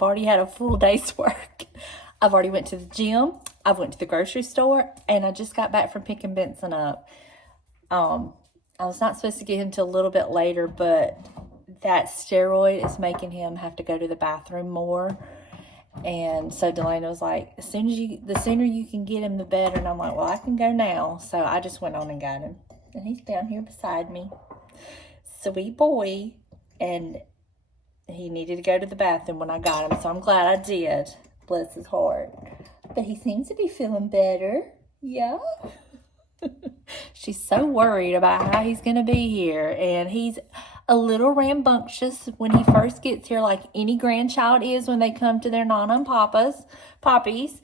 I've already had a full day's work. I've already went to the gym. I've went to the grocery store, and I just got back from picking Benson up. I was not supposed to get him till a little bit later, but that steroid is making him have to go to the bathroom more. And so Delana was like, the sooner you can get him, the better. And I'm like, well, I can go now. So I just went on and got him. And he's down here beside me. Sweet boy. And he needed to go to the bathroom when I got him. So I'm glad I did. Bless his heart. But he seems to be feeling better. Yeah. She's so worried about how he's going to be here. And he's a little rambunctious when he first gets here, like any grandchild is when they come to their nana and poppies.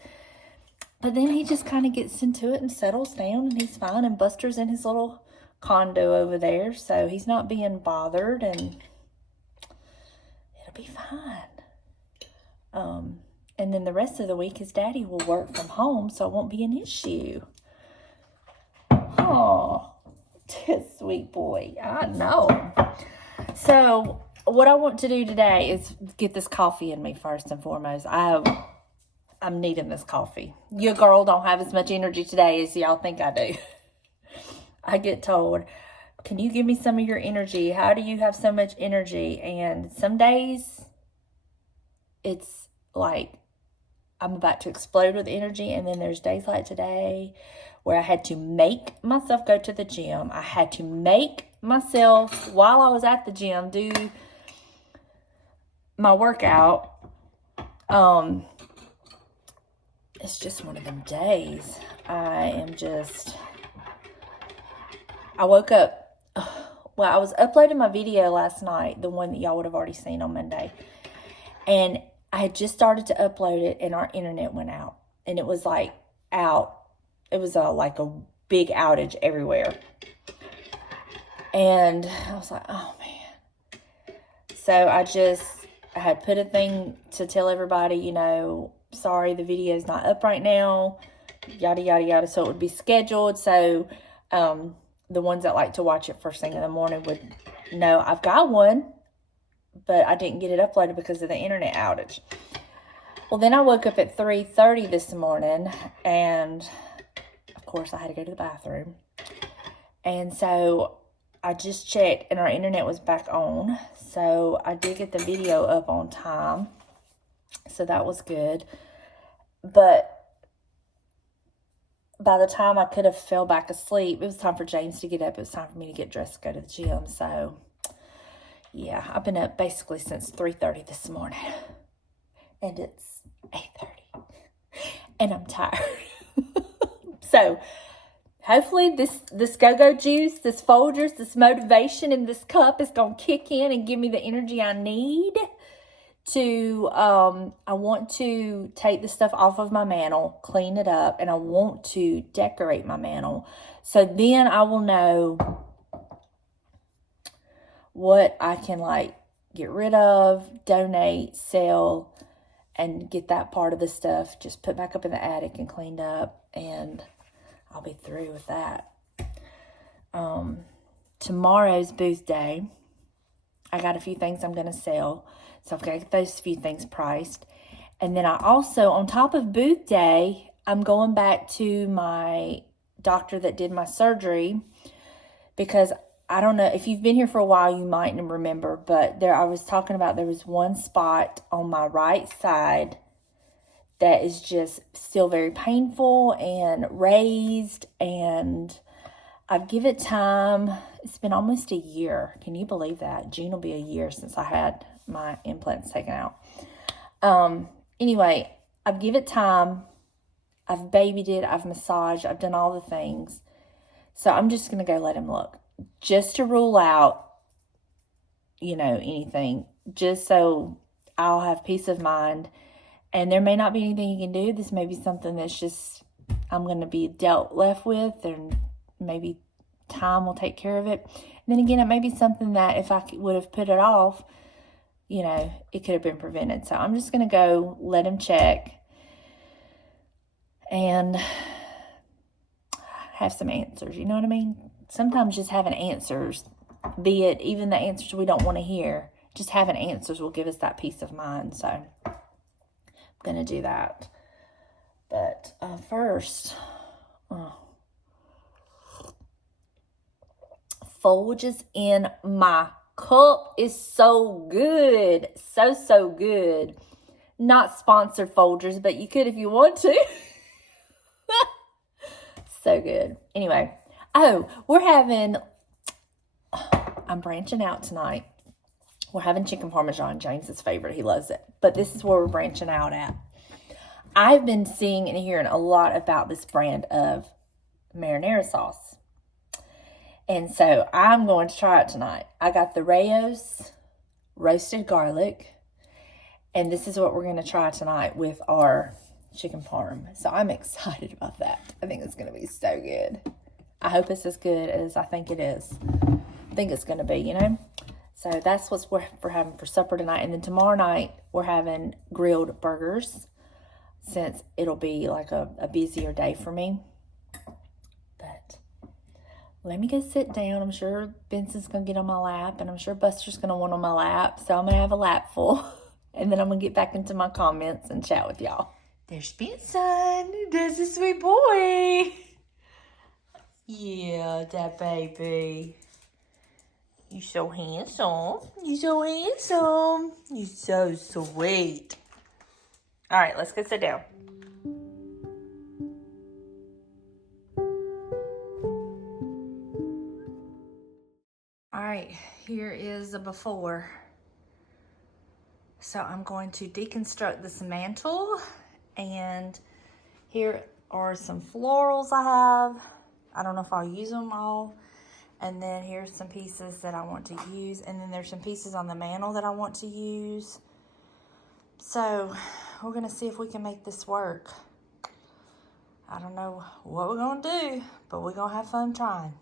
But then he just kind of gets into it and settles down, and he's fine. And Buster's in his little condo over there, so he's not being bothered, and it'll be fine. And then the rest of the week, his daddy will work from home, so it won't be an issue. Oh, sweet boy. I know. So what I want to do today is get this coffee in me first and foremost. I'm needing this coffee. Your girl don't have as much energy today as y'all think I do. I get told, can you give me some of your energy? How do you have so much energy? And some days it's like I'm about to explode with energy. And then there's days like today where I had to make myself go to the gym. I had to make myself, while I was at the gym, do my workout. It's just one of them days. I woke up, well, I was uploading my video last night, the one that y'all would have already seen on Monday. And I had just started to upload it, and our internet went out. And it was like out. It was like a big outage everywhere. And I was like, oh, man. So I had put a thing to tell everybody, you know, sorry, the video is not up right now, yada, yada, yada. So it would be scheduled. So the ones that like to watch it first thing in the morning would know I've got one, but I didn't get it uploaded because of the internet outage. Well, then I woke up at 3:30 this morning, and of course I had to go to the bathroom. And so I just checked, and our internet was back on. So I did get the video up on time. So that was good. But by the time I could have fell back asleep, it was time for James to get up. It was time for me to get dressed to go to the gym. So, yeah, I've been up basically since 3:30 this morning. And it's 8:30. And I'm tired. So, hopefully this go-go juice, this Folgers, this motivation in this cup is going to kick in and give me the energy I need to, I want to take the stuff off of my mantle, clean it up, and I want to decorate my mantle. So then I will know what I can like get rid of, donate, sell, and get that part of the stuff just put back up in the attic and cleaned up, and I'll be through with that. Tomorrow's booth day. I got a few things I'm going to sell. So I've got to get those few things priced. And then I also, on top of booth day, I'm going back to my doctor that did my surgery, because I don't know, if you've been here for a while, you mightn't remember, but I was talking about there was one spot on my right side that is just still very painful and raised, and I've given it time. It's been almost a year. Can you believe that? June will be a year since I had my implants taken out. Anyway, I've given it time. I've babied it. I've massaged. I've done all the things. So I'm just going to go let him look. Just to rule out, anything. Just so I'll have peace of mind. And there may not be anything you can do. This may be something that's just I'm going to be left with, and maybe time will take care of it. And then again, it may be something that if I would have put it off, it could have been prevented. So I'm just going to go let him check and have some answers. You know what I mean? Sometimes just having answers, be it even the answers we don't want to hear, just having answers will give us that peace of mind. So gonna do that. But first, Folgers in my cup is so good. So good. Not sponsored Folgers, but you could if you want to. So good. Anyway. Oh, I'm branching out tonight. We're having chicken parmesan, James's favorite. He loves it. But this is where we're branching out at. I've been seeing and hearing a lot about this brand of marinara sauce. And so I'm going to try it tonight. I got the Rayo's roasted garlic. And this is what we're going to try tonight with our chicken parm. So I'm excited about that. I think it's going to be so good. I hope it's as good as I think it is. I think it's going to be, you know. So that's what we're having for supper tonight. And then tomorrow night, we're having grilled burgers, since it'll be like a busier day for me. But let me go sit down. I'm sure Benson's going to get on my lap, and I'm sure Buster's going to want on my lap. So I'm going to have a lap full. And then I'm going to get back into my comments and chat with y'all. There's Benson. There's a sweet boy. Yeah, that baby. You so handsome. You so handsome. You so sweet. All right, let's go sit down. All right, here is a before. So I'm going to deconstruct this mantle, and here are some florals I have. I don't know if I'll use them all. And then here's some pieces that I want to use. And then there's some pieces on the mantle that I want to use. So we're going to see if we can make this work. I don't know what we're going to do, but we're going to have fun trying.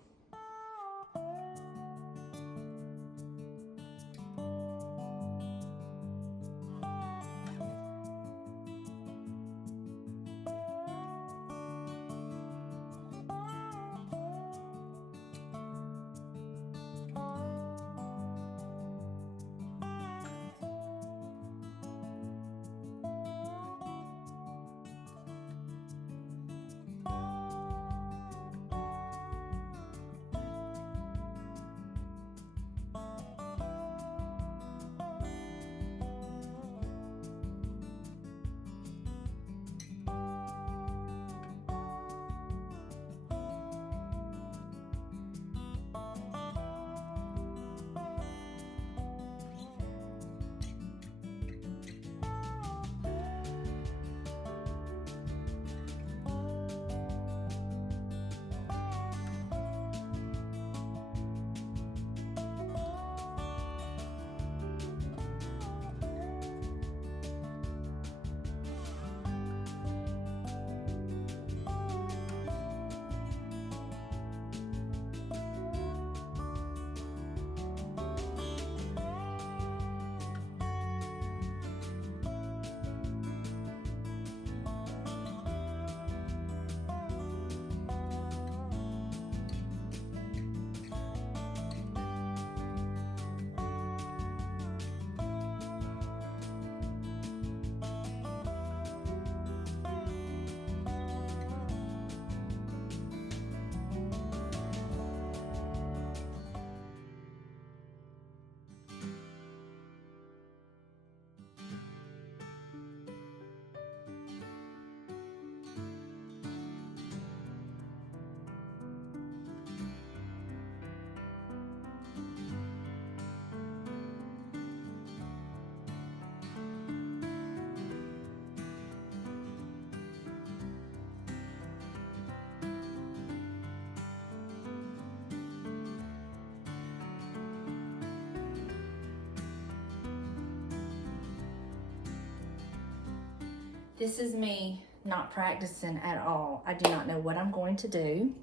This is me not practicing at all. I do not know what I'm going to do,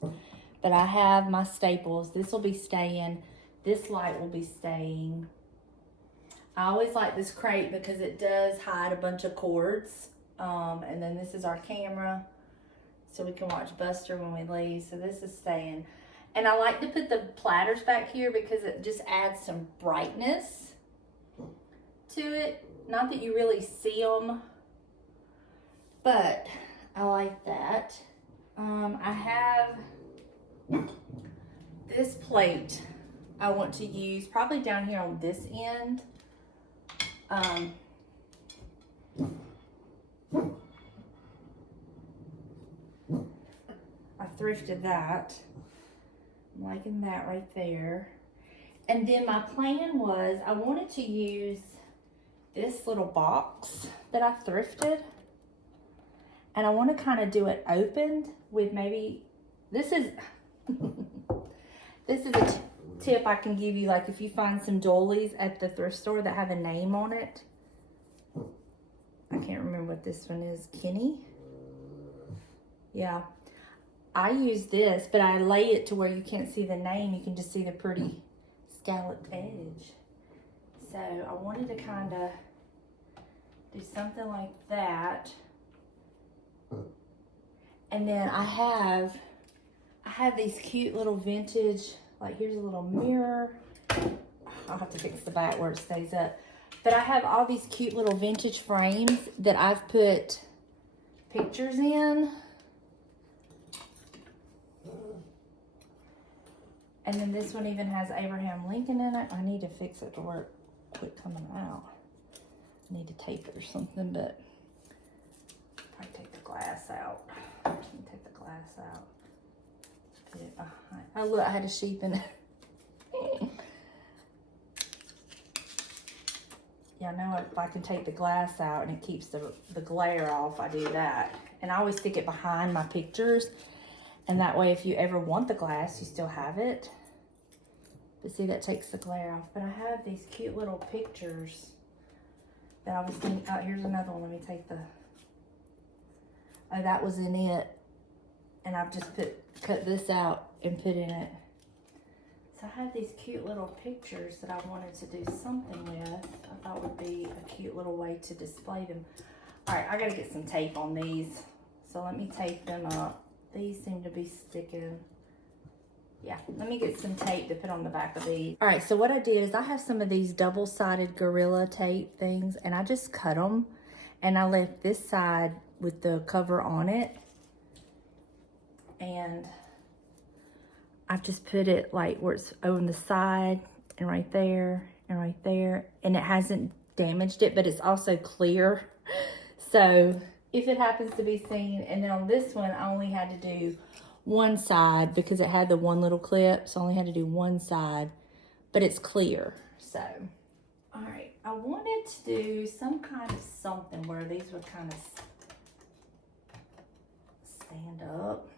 but I have my staples. This will be staying. This light will be staying. I always like this crate because it does hide a bunch of cords. And then this is our camera, so we can watch Buster when we leave. So this is staying. And I like to put the platters back here because it just adds some brightness to it. Not that you really see them But I like that. I have this plate I want to use probably down here on this end. I thrifted that. I'm liking that right there. And then my plan was I wanted to use this little box that I thrifted. And I want to kind of do it opened with maybe, this is, this is a tip I can give you. Like if you find some doilies at the thrift store that have a name on it. I can't remember what this one is. Kenny? Yeah. I use this, but I lay it to where you can't see the name. You can just see the pretty scalloped edge. So I wanted to kind of do something like that. And then I have these cute little vintage, like here's a little mirror. I'll have to fix the back where it stays up. But I have all these cute little vintage frames that I've put pictures in. And then this one even has Abraham Lincoln in it. I need to fix it to where it quit coming out. I need to tape it or something, but probably take the glass out. Take the glass out. Put it behind. Oh look, I had a sheep in it. Yeah, I know if I can take the glass out and it keeps the glare off, I do that. And I always stick it behind my pictures. And that way, if you ever want the glass, you still have it. But see, that takes the glare off. But I have these cute little pictures that I was thinking, oh, here's another one. Let me take the, oh, that was in it. And I've just cut this out and put in it. So I have these cute little pictures that I wanted to do something with. I thought would be a cute little way to display them. All right, I gotta get some tape on these. So let me tape them up. These seem to be sticking. Yeah, let me get some tape to put on the back of these. All right, so what I did is I have some of these double-sided Gorilla tape things, and I just cut them, and I left this side with the cover on it. And I've just put it like where it's on the side and right there and right there. And it hasn't damaged it, but it's also clear. So if it happens to be seen, and then on this one, I only had to do one side because it had the one little clip. So I only had to do one side, but it's clear. So, all right, I wanted to do some kind of something where these would kind of stand up.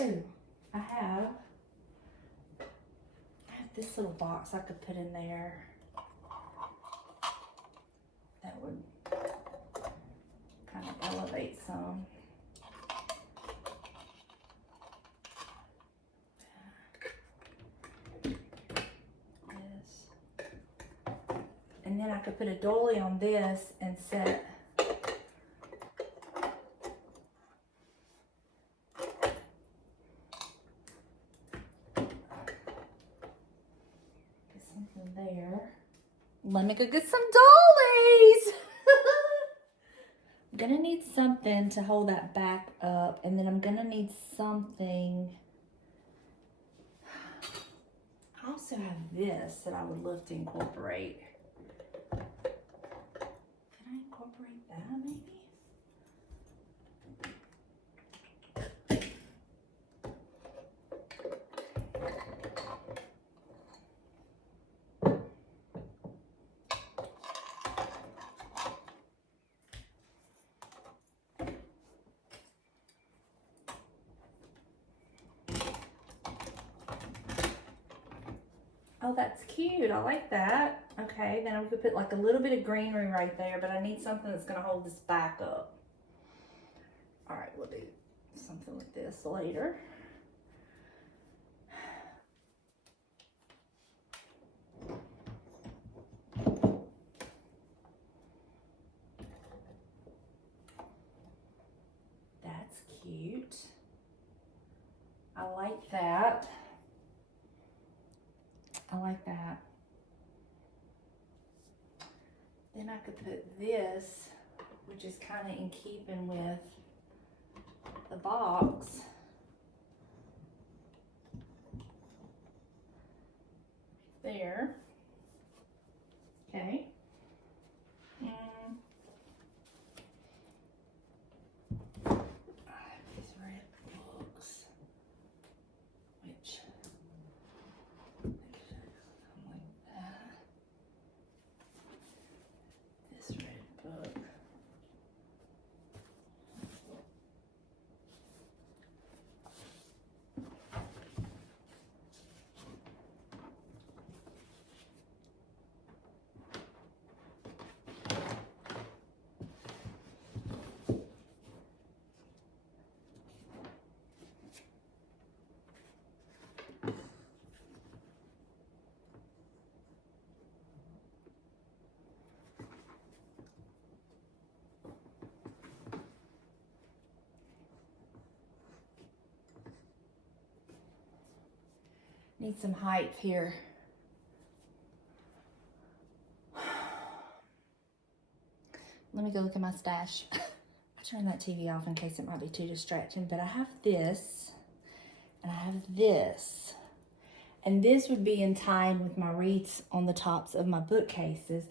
Ooh, I have this little box I could put in there that would kind of elevate some. This. And then I could put a doily on this and set there. Let me go get some dollies. I'm gonna need something to hold that back up, and then I'm gonna need something. I also have this that I would love to incorporate. Can I incorporate that maybe? Oh, that's cute. I like that. Okay, then I'm gonna put like a little bit of greenery right there, but I need something that's gonna hold this back up. All right, we'll do something with this later. That's cute. I like that. I like that. Then I could put this, which is kind of in keeping with the box. There. Okay. I have these red books, which something like that. This red book. Need some height here. Let me go look at my stash. I turned that TV off in case it might be too distracting, but I have this and I have this. And this would be in time with my wreaths on the tops of my bookcases,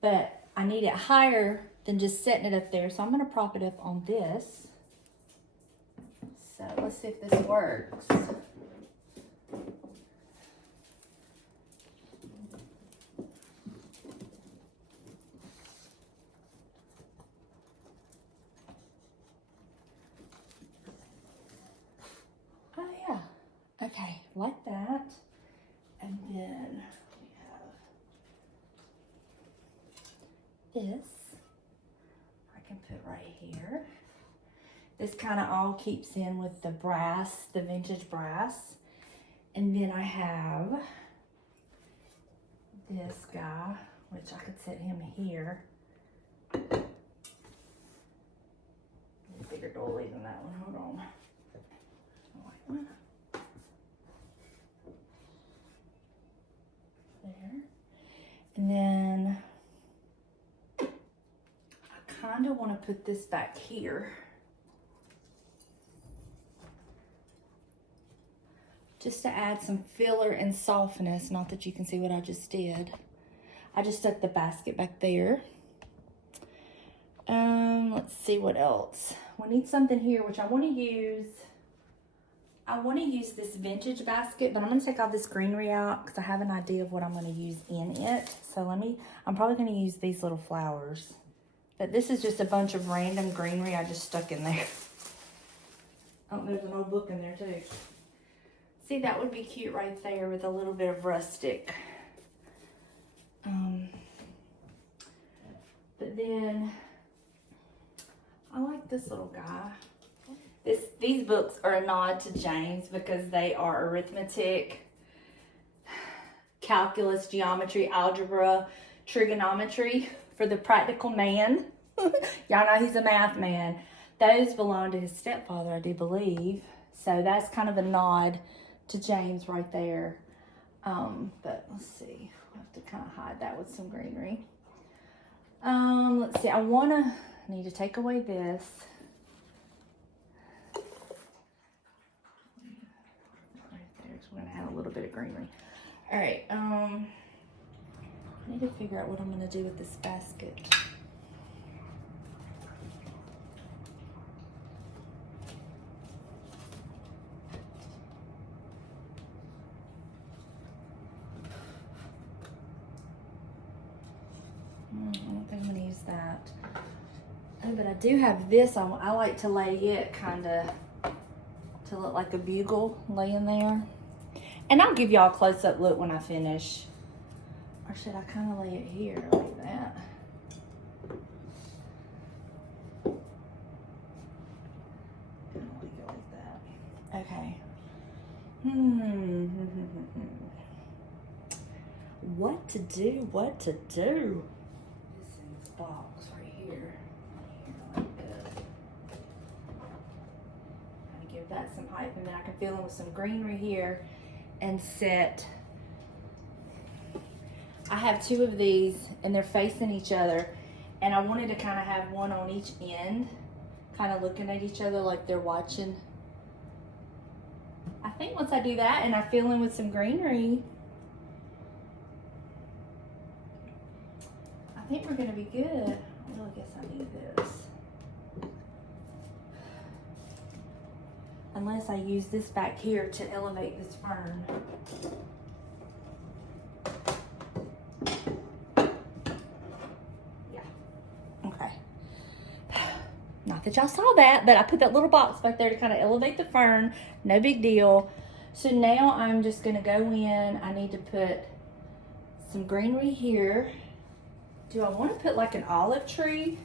but I need it higher than just setting it up there. So I'm gonna prop it up on this. So let's see if this works. Okay, like that. And then we have this I can put right here. This kind of all keeps in with the brass, the vintage brass. And then I have this guy, which I could set him here. Bigger doily than that one, hold on. I like one. There. And then I kind of want to put this back here. Just to add some filler and softness. Not that you can see what I just did. I just stuck the basket back there. Let's see what else. We need something here, which I want to use. I want to use this vintage basket, but I'm going to take all this greenery out because I have an idea of what I'm going to use in it. So I'm probably going to use these little flowers. But this is just a bunch of random greenery I just stuck in there. Oh, there's an old book in there too. See, that would be cute right there with a little bit of rustic. But then I like this little guy. These books are a nod to James because they are arithmetic, calculus, geometry, algebra, trigonometry for the practical man. Y'all know he's a math man. Those belong to his stepfather, I do believe. So that's kind of a nod to James right there. But let's see. I'll have to kind of hide that with some greenery. Let's see. I need to take away this. We're gonna add a little bit of greenery. All right, I need to figure out what I'm gonna do with this basket. I don't think I'm gonna use that. Oh, but I do have this. I like to lay it kind of to look like a bugle laying there. And I'll give y'all a close-up look when I finish. Or should I kind of lay it here like that? Kind of like it Okay. What to do? What to do? This is this box right here. Like this. I'm gonna give that some height, and then I can fill in with some greenery here and set. I have 2 of these, and they're facing each other, and I wanted to kind of have one on each end, kind of looking at each other like they're watching. I think once I do that and I fill in with some greenery, I think we're gonna be good. Well, I guess I need this. Unless I use this back here to elevate this fern. Yeah, okay. Not that y'all saw that, but I put that little box back there to kind of elevate the fern. No big deal. So now I'm just gonna go in. I need to put some greenery here. Do I want to put like an olive tree?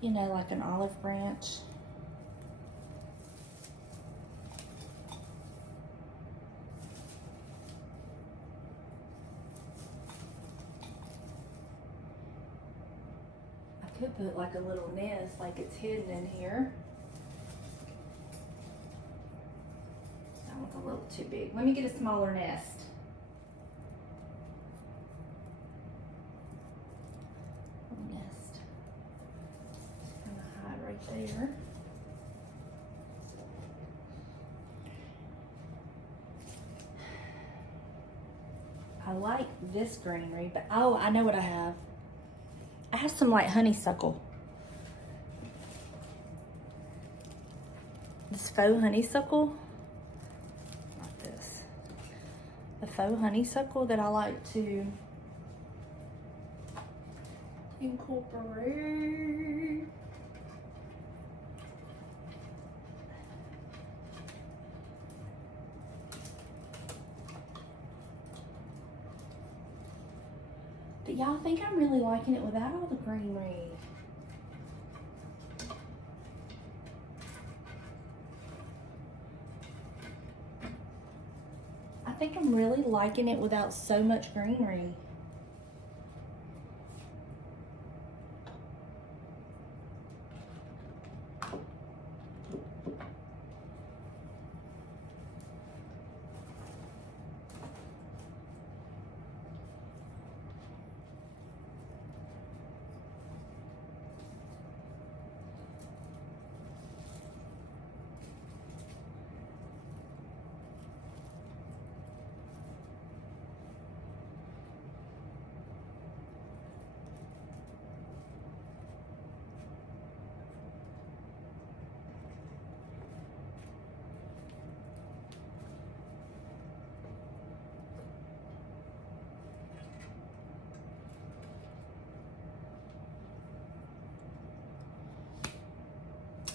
You know, like an olive branch. I could put like a little nest, like it's hidden in here. That one's a little too big. Let me get a smaller nest. Nest. Just kind of hide right there. I like this greenery, but oh, I know what I have. I have some like honeysuckle. This faux honeysuckle. Not this. The faux honeysuckle that I like to incorporate. But y'all think I'm really liking it without all the greenery. I think I'm really liking it without so much greenery.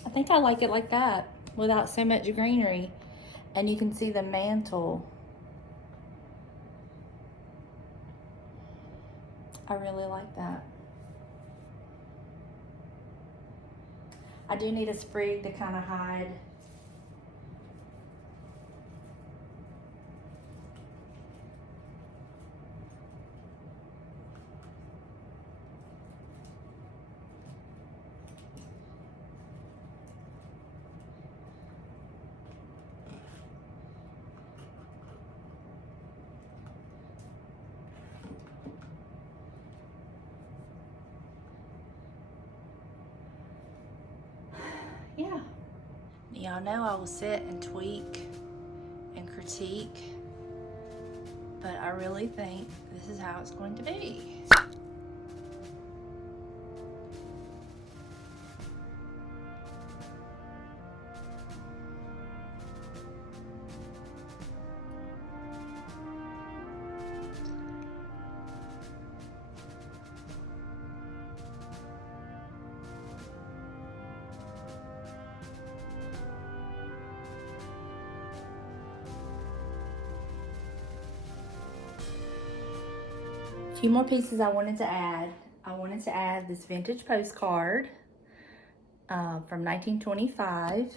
I think I like it like that, without so much greenery. And you can see the mantle. I really like that. I do need a sprig to kind of hide. Yeah. Y'all know I will sit and tweak and critique, but I really think this is how it's going to be. A few more pieces I wanted to add. I wanted to add this vintage postcard from 1925.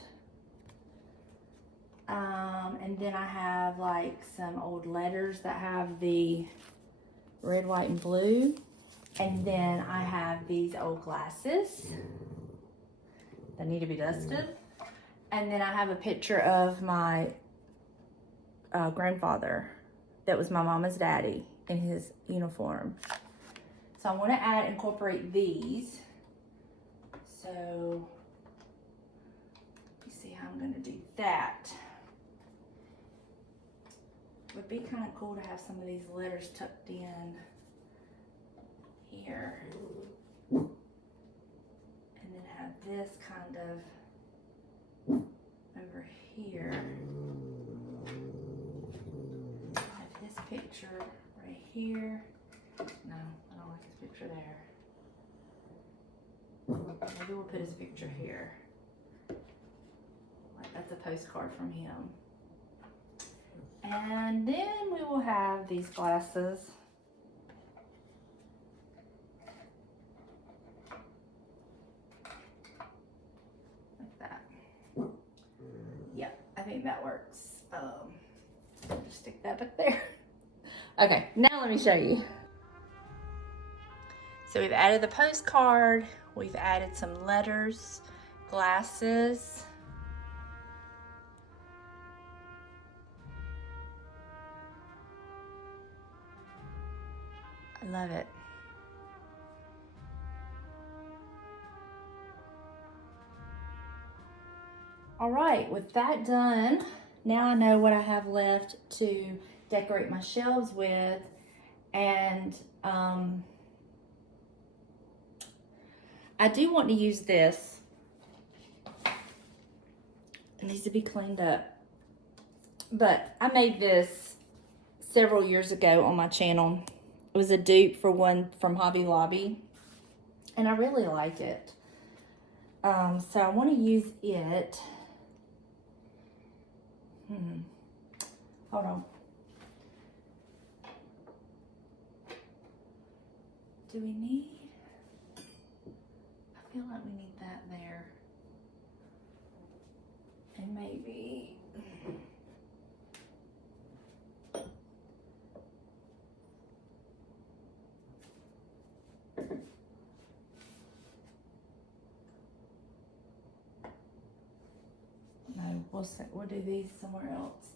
And then I have like some old letters that have the red, white, and blue. And then I have these old glasses that need to be dusted. And then I have a picture of my grandfather that was my mama's daddy in his uniform. So I want to incorporate these. So let me see how I'm going to do that. Would be kind of cool to have some of these letters tucked in here. And then have this kind of over here. Have this picture right here. No, I don't like his picture there. Maybe we'll put his picture here. Like that's a postcard from him. And then we will have these glasses. Like that. Yeah, I think that works. Just stick that back there. Okay, now let me show you. So we've added the postcard, we've added some letters, glasses. I love it. All right, with that done, now I know what I have left to decorate my shelves with. And I do want to use this. It needs to be cleaned up. But I made this several years ago on my channel. It was a dupe for one from Hobby Lobby. And I really like it. So I want to use it. Hold on. Do we need? I feel like we need that there. And maybe. No, we'll do these somewhere else.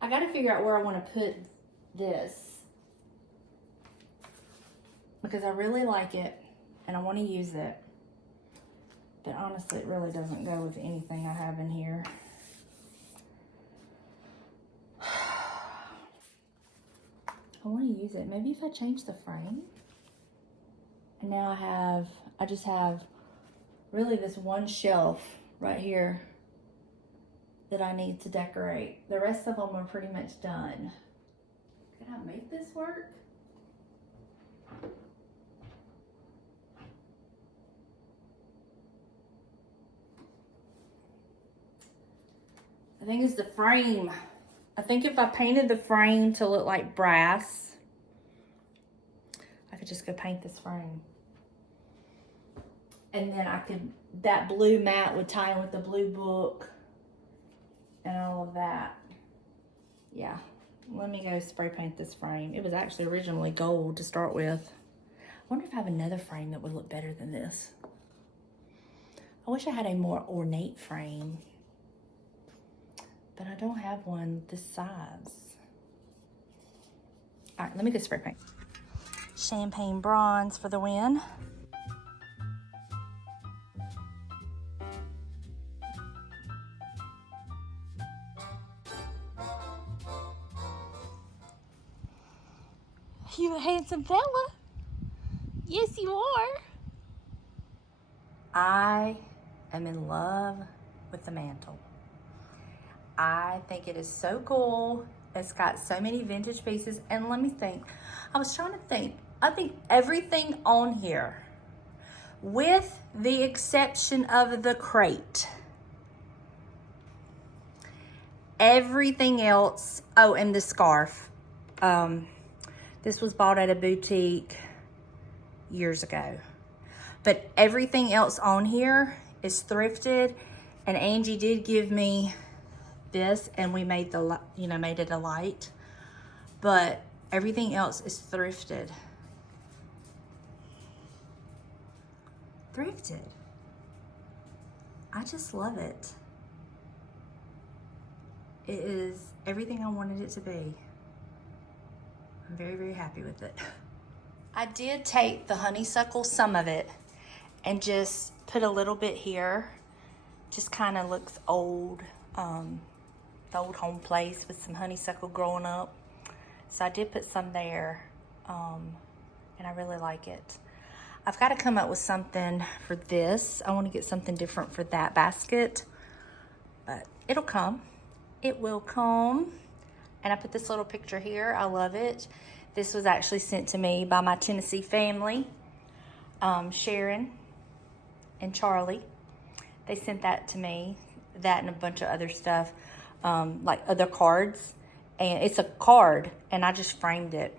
I got to figure out where I want to put this because I really like it and I want to use it. But honestly, it really doesn't go with anything I have in here. I want to use it. Maybe if I change the frame. And now I just have really this one shelf right here that I need to decorate. The rest of them are pretty much done. Can I make this work? I think it's the frame. I think if I painted the frame to look like brass, I could just go paint this frame. And then that blue mat would tie in with the blue book and all of that. Yeah, let me go spray paint this frame. It was actually originally gold to start with. I wonder if I have another frame that would look better than this. I wish I had a more ornate frame, but I don't have one this size. All right, let me go spray paint. Champagne bronze for the win. You a handsome fella. Yes, you are. I am in love with the mantle. I think it is so cool. It's got so many vintage pieces. And let me think. I was trying to think. I think everything on here, with the exception of the crate, everything else, oh, and the scarf. This was bought at a boutique years ago. But everything else on here is thrifted, and Angie did give me this, and we made the, you know, made it a light, but everything else is thrifted. Thrifted. I just love it. It is everything I wanted it to be. I'm very, very happy with it. I did take the honeysuckle, some of it, and just put a little bit here. Just kind of looks old, the old home place with some honeysuckle growing up. So I did put some there, and I really like it. I've got to come up with something for this. I want to get something different for that basket, but it'll come. It will come. And I put this little picture here. I love it. This was actually sent to me by my Tennessee family, Sharon and Charlie. They sent that to me, that and a bunch of other stuff, like other cards. And it's a card, and I just framed it.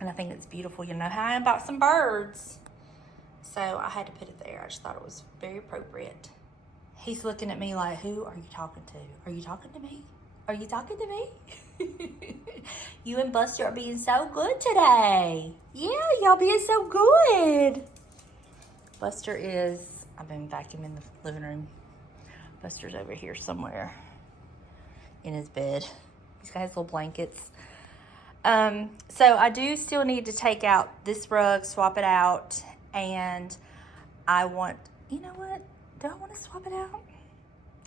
And I think it's beautiful. You know how I am about some birds. So I had to put it there. I just thought it was very appropriate. He's looking at me like, who are you talking to? Are you talking to me? Are you talking to me? You and Buster are being so good today. Yeah, y'all being so good. Buster is, I've been vacuuming the living room. Buster's over here somewhere in his bed. He's got his little blankets. So I do still need to take out this rug, swap it out, and I want, you know what? Do I want to swap it out?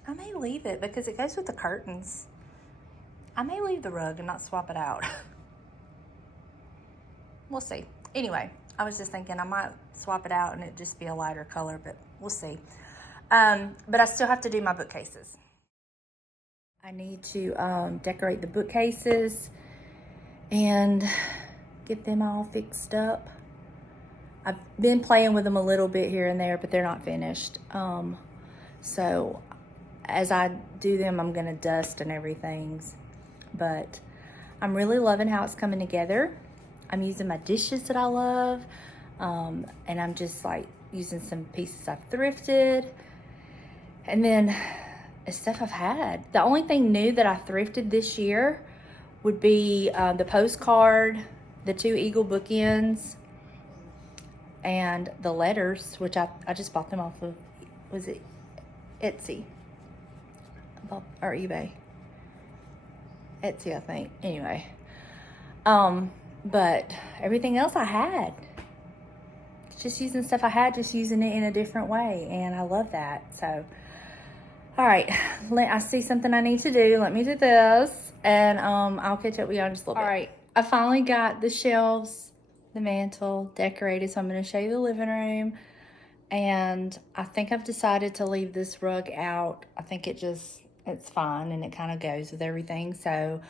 I may leave it because it goes with the curtains. I may leave the rug and not swap it out. We'll see. Anyway, I was just thinking I might swap it out and it just be a lighter color, but we'll see. But I still have to do my bookcases. I need to decorate the bookcases and get them all fixed up. I've been playing with them a little bit here and there, but they're not finished. So as I do them, I'm gonna dust and everything. But I'm really loving how it's coming together. I'm using my dishes that I love. And I'm just like using some pieces I've thrifted. And then it's stuff I've had. The only thing new that I thrifted this year would be the postcard, the 2 eagle bookends, and the letters, which I just bought them off of, was it Etsy? Or eBay? Etsy, I think. Anyway. But everything else I had. Just using stuff I had, just using it in a different way. And I love that. So, all right. I see something I need to do. Let me do this. And I'll catch up with y'all in just a little bit. All right. I finally got the shelves, the mantle decorated. So I'm going to show you the living room. And I think I've decided to leave this rug out. I think it's fine and it kind of goes with everything. So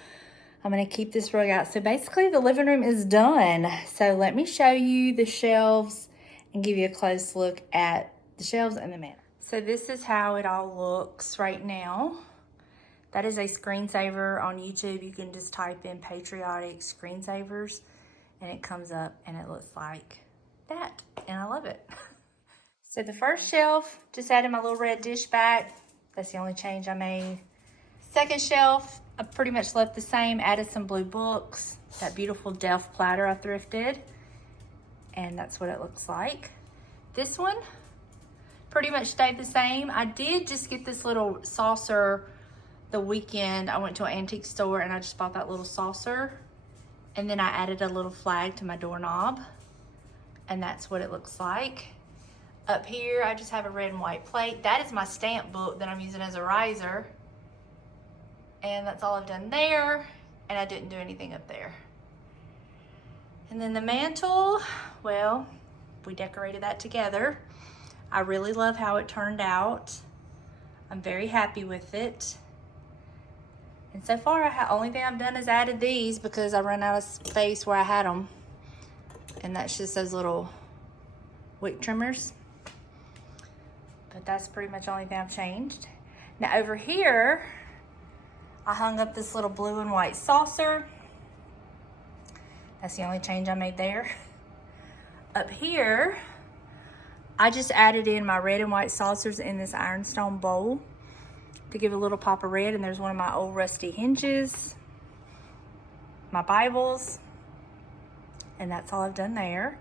I'm going to keep this rug out. So basically the living room is done. So let me show you the shelves and give you a close look at the shelves and the mantle. So this is how it all looks right now. That is a screensaver on YouTube. You can just type in patriotic screensavers and it comes up and it looks like that. And I love it. So the first shelf, just added my little red dish back. That's the only change I made. Second shelf, I pretty much left the same. Added some blue books. That beautiful Delft platter I thrifted. And that's what it looks like. This one pretty much stayed the same. I did just get this little saucer the weekend. I went to an antique store and I just bought that little saucer. And then I added a little flag to my doorknob. And that's what it looks like. Up here, I just have a red and white plate. That is my stamp book that I'm using as a riser. And that's all I've done there. And I didn't do anything up there. And then the mantle, well, we decorated that together. I really love how it turned out. I'm very happy with it. And so far, only thing I've done is added these because I ran out of space where I had them. And that's just those little wick trimmers. But that's pretty much the only thing I've changed. Now over here, I hung up this little blue and white saucer. That's the only change I made there. up here, I just added in my red and white saucers in this ironstone bowl to give a little pop of red. And there's one of my old rusty hinges, my Bibles, and that's all I've done there.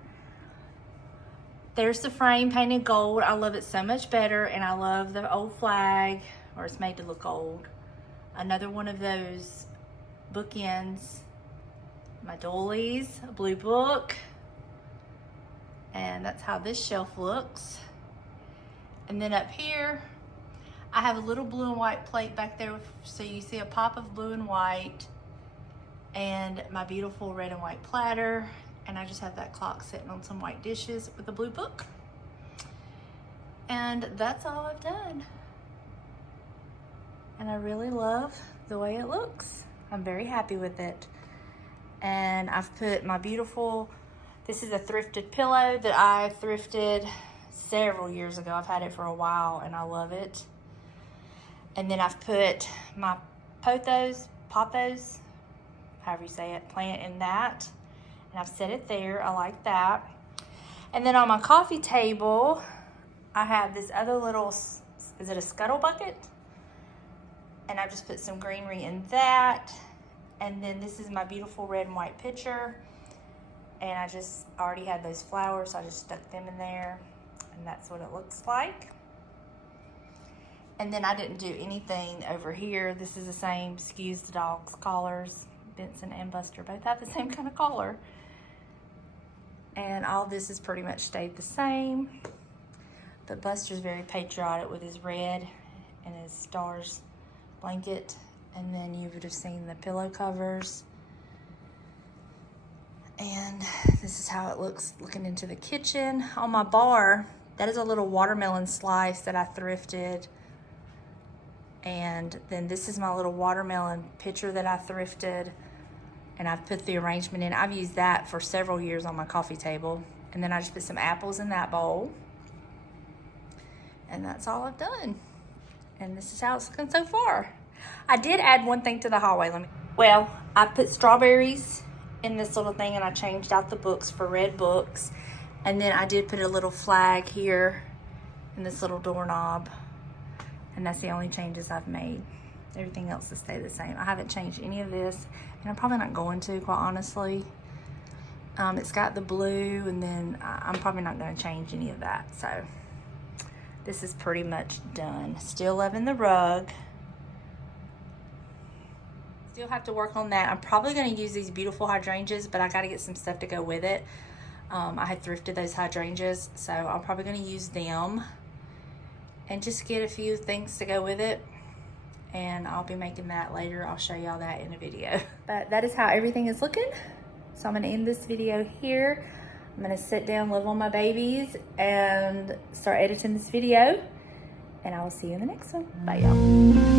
There's the frame painted gold. I love it so much better, and I love the old flag, or it's made to look old. Another one of those bookends, my doilies, a blue book, and that's how this shelf looks. And then up here, I have a little blue and white plate back there, so you see a pop of blue and white, and my beautiful red and white platter, and I just have that clock sitting on some white dishes with a blue book. And that's all I've done. And I really love the way it looks. I'm very happy with it. And I've put my beautiful, this is a thrifted pillow that I thrifted several years ago. I've had it for a while and I love it. And then I've put my pothos, however you say it, plant in that. And I've set it there, I like that. And then on my coffee table, I have this other little, is it a scuttle bucket? And I've just put some greenery in that. And then this is my beautiful red and white pitcher. And I just already had those flowers, so I just stuck them in there. And that's what it looks like. And then I didn't do anything over here. This is the same, excuse the dog's collars. Benson and Buster both have the same kind of collar. And all this has pretty much stayed the same. But Buster's very patriotic with his red and his stars blanket. And then you would have seen the pillow covers. And this is how it looks looking into the kitchen. On my bar, that is a little watermelon slice that I thrifted. And then this is my little watermelon pitcher that I thrifted. And I've put the arrangement in. I've used that for several years on my coffee table. And then I just put some apples in that bowl. And that's all I've done. And this is how it's looking so far. I did add one thing to the hallway. Well, I put strawberries in this little thing and I changed out the books for red books. And then I did put a little flag here in this little doorknob. And that's the only changes I've made. Everything else has stayed the same. I haven't changed any of this, and I'm probably not going to, quite honestly. It's got the blue, and then I'm probably not going to change any of that. So this is pretty much done. Still loving the rug. Still have to work on that. I'm probably going to use these beautiful hydrangeas, but I got to get some stuff to go with it. I had thrifted those hydrangeas, so I'm probably going to use them and just get a few things to go with it. And I'll be making that later. I'll show y'all that in a video. But that is how everything is looking. So I'm gonna end this video here. I'm gonna sit down, love on my babies, and start editing this video. And I will see you in the next one. Bye, y'all.